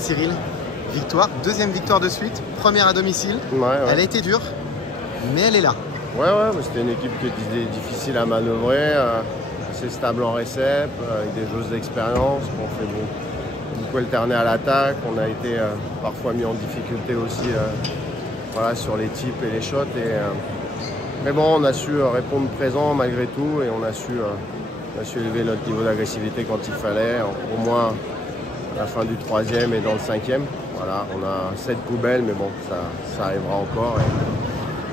Cyril, victoire, deuxième victoire de suite, première à domicile. Ouais. Elle a été dure, mais elle est là. Ouais, c'était une équipe qui était difficile à manœuvrer, assez stable en récep, avec des joueuses d'expérience, qu'on fait beaucoup alterner à l'attaque. On a été parfois mis en difficulté aussi voilà, sur les types et les shots. Mais bon, on a su répondre présent malgré tout et on a su élever notre niveau d'agressivité quand il fallait, au moins à la fin du troisième et dans le cinquième. Voilà, on a 7 poubelles, mais bon, ça arrivera encore.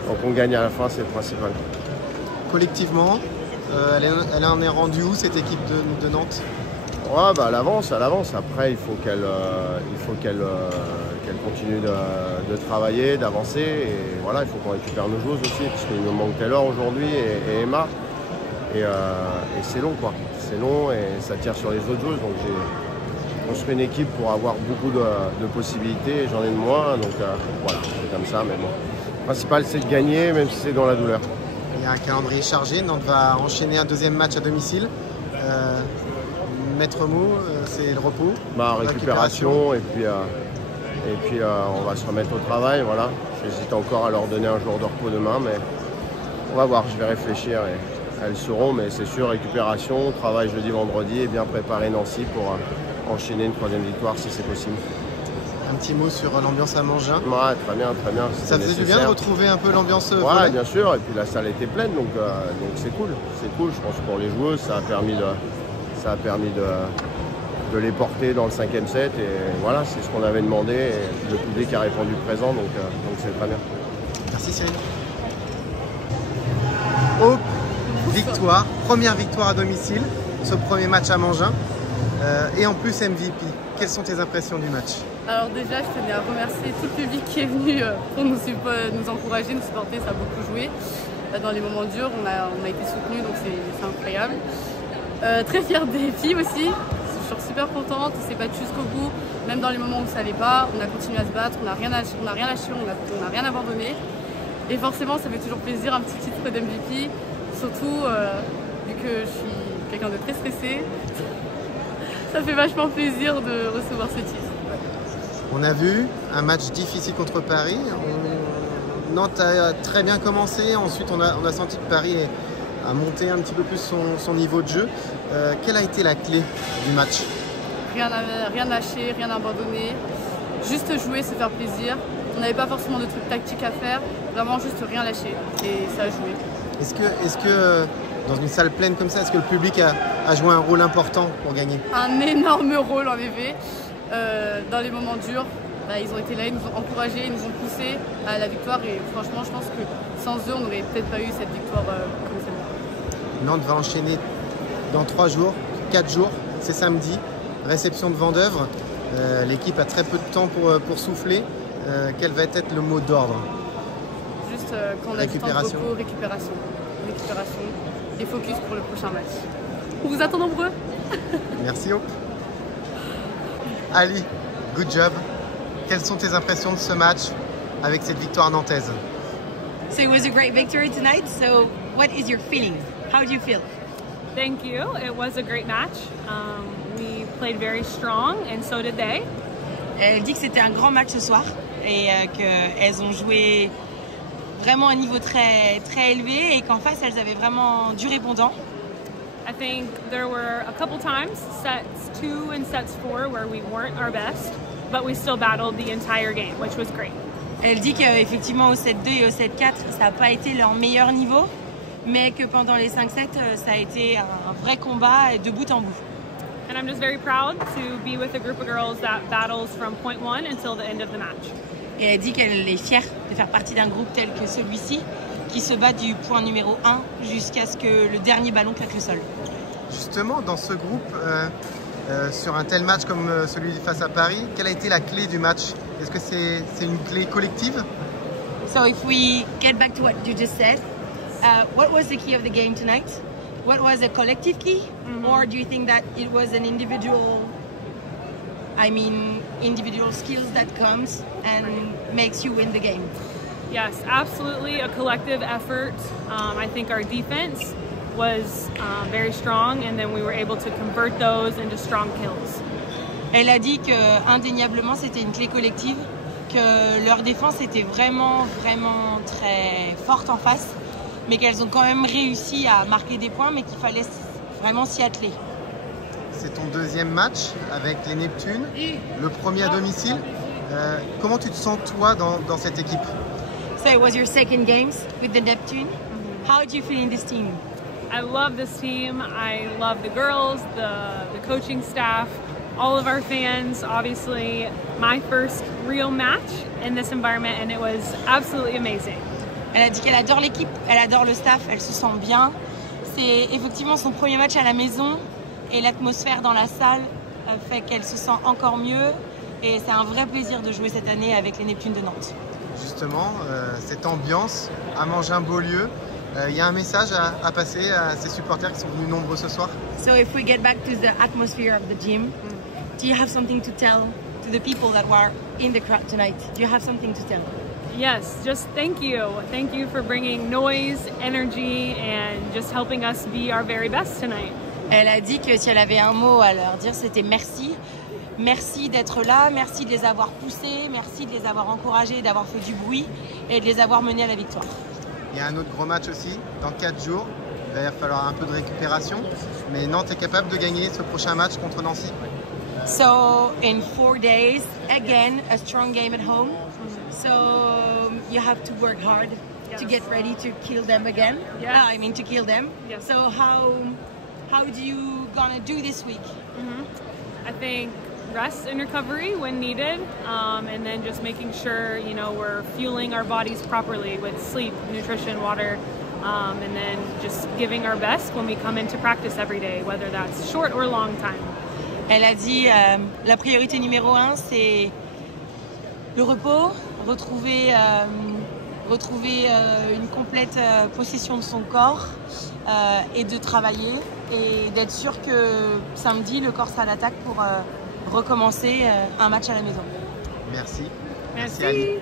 Donc on gagne à la fin, c'est le principal. Collectivement, elle en est rendue où cette équipe de Nantes? Ouais, bah, elle avance. Après, il faut qu'elle continue de travailler, d'avancer. Et voilà, il faut qu'on récupère nos joueuses aussi, parce qu'il nous manque Taylor aujourd'hui et Emma. Et c'est long, quoi. C'est long et ça tire sur les autres joueuses. Donc j'ai construit une équipe pour avoir beaucoup de possibilités et j'en ai de moins. Donc voilà, c'est comme ça. Mais bon, le principal, c'est de gagner, même si c'est dans la douleur. Il y a un calendrier chargé. Nantes va enchaîner un deuxième match à domicile. Maître mot, c'est le repos. Récupération et puis on va se remettre au travail. Voilà. J'hésite encore à leur donner un jour de repos demain, mais on va voir. Je vais réfléchir et elles seront, mais c'est sûr, récupération, travail jeudi, vendredi et bien préparer Nancy pour enchaîner une troisième victoire si c'est possible. Un petit mot sur l'ambiance à Mangin. Ouais, très bien. Ça faisait du bien de retrouver un peu l'ambiance. Ouais, bien sûr. Et puis la salle était pleine, donc c'est cool. C'est cool. Je pense que pour les joueuses, ça a permis de les porter dans le 5e set. Et voilà, c'est ce qu'on avait demandé. Et le public a répondu présent, donc c'est très bien. Merci Cyril. Victoire, première victoire à domicile, ce premier match à Mangin. Et en plus MVP. Quelles sont tes impressions du match? Alors déjà, je tenais à remercier tout le public qui est venu pour nous encourager, nous supporter, ça a beaucoup joué. Dans les moments durs, on a été soutenus, donc c'est incroyable. Très fière des filles aussi, je suis super contente, on s'est battu jusqu'au bout, même dans les moments où ça n'allait pas, on a continué à se battre, on n'a rien lâché, on n'a rien abandonné. Et forcément, ça fait toujours plaisir, un petit titre d'MVP, surtout vu que je suis quelqu'un de très stressé. Ça fait vachement plaisir de recevoir ce titre. On a vu un match difficile contre Paris. Nantes a très bien commencé. Ensuite, on a senti que Paris a monté un petit peu plus son niveau de jeu. Quelle a été la clé du match? Rien lâcher, rien abandonner. Juste jouer, se faire plaisir. On n'avait pas forcément de trucs tactiques à faire. Vraiment juste rien lâcher. Et ça a joué. Est-ce que dans une salle pleine comme ça, est-ce que le public a joué un rôle important pour gagner? Un énorme rôle en effet. Dans les moments durs, ils ont été là, ils nous ont encouragés, ils nous ont poussés à la victoire et franchement je pense que sans eux on n'aurait peut-être pas eu cette victoire comme celle-là. Nantes va enchaîner dans 3 jours, 4 jours, c'est samedi, réception de Vendeuvre. L'équipe a très peu de temps pour souffler. Quel va être le mot d'ordre? Juste qu'on a du temps de repos, récupération et focus pour le prochain match. On vous attend nombreux. Merci. Ali, good job. Quelles sont tes impressions de ce match avec cette victoire nantaise? So it was a great victory tonight. So what is your feeling? How do you feel? Thank you. It was a great match. We played very strong and so did they. Elle dit que c'était un grand match ce soir et qu'elles ont joué vraiment à un niveau très, très élevé et qu'en face elles avaient vraiment du répondant. I think there were a couple times, sets 2 and sets 4, where we weren't our best, but we still battled the entire game, which was great. Elle dit qu'effectivement au set 2 et au set 4, ça n'a pas été leur meilleur niveau, mais que pendant les 5-7, ça a été un vrai combat de bout en bout. And I'm just very proud to be with a group of girls that battles from point 1 until the end of the match. Et elle dit qu'elle est fière de faire partie d'un groupe tel que celui-ci, qui se bat du point numéro 1 jusqu'à ce que le dernier ballon claque le sol. Justement, dans ce groupe, sur un tel match comme celui face à Paris, quelle a été la clé du match? Est-ce que c'est une clé collective? So if we get back to what you just said, what was the key of the game tonight? What was a collective key? Or do you think that it was an individual skills that comes and makes you win the game? Yes, absolutely a collective effort. I think our defense was very strong and then we were able to convert those into strong kills. Elle a dit que indéniablement c'était une clé collective, que leur défense était vraiment très forte en face, mais qu'elles ont quand même réussi à marquer des points, mais qu'il fallait vraiment s'y atteler. C'est ton deuxième match avec les Neptunes, le premier à domicile. Comment tu te sens toi dans cette équipe? So it was your second games with the Neptune. How do you feel in this team? I love this team. I love the girls, the coaching staff, all of our fans. Obviously, my first real match in this environment, and it was absolutely amazing. Elle a dit qu'elle adore l'équipe, elle adore le staff, elle se sent bien. C'est effectivement son premier match à la maison et l'atmosphère dans la salle fait qu'elle se sent encore mieux. Et c'est un vrai plaisir de jouer cette année avec les Neptunes de Nantes. Justement, cette ambiance à Mangin-Beaulieu, il y a un message à passer à ces supporters qui sont venus nombreux ce soir? So if we get back to the atmosphere of the gym, do you have something to tell to the people that were in the crowd tonight? Do you have something to tell? Yes, just thank you. Thank you for bringing noise, energy, and just helping us be our very best tonight. Elle a dit que si elle avait un mot à leur dire, c'était merci. Merci d'être là, merci de les avoir poussés, merci de les avoir encouragés, d'avoir fait du bruit et de les avoir menés à la victoire. Il y a un autre gros match aussi, dans 4 jours. Il va falloir un peu de récupération, mais Nantes est capable de gagner ce prochain match contre Nancy. So in 4 days, again, a strong game at home. So you have to work hard to get ready to kill them again. Yes. I mean to kill them. Yes. So how do you gonna do this week? I think rest and recovery when needed, and then just making sure, you know, we're fueling our bodies properly with sleep, nutrition, water, and then just giving our best when we come into practice every day, whether that's short or long time. Elle a dit la priorité numéro 1, c'est le repos, retrouver une complète possession de son corps et de travailler et d'être sûr que samedi, le corps sera à l'attaque pour recommencer un match à la maison. Merci. Merci. Ali.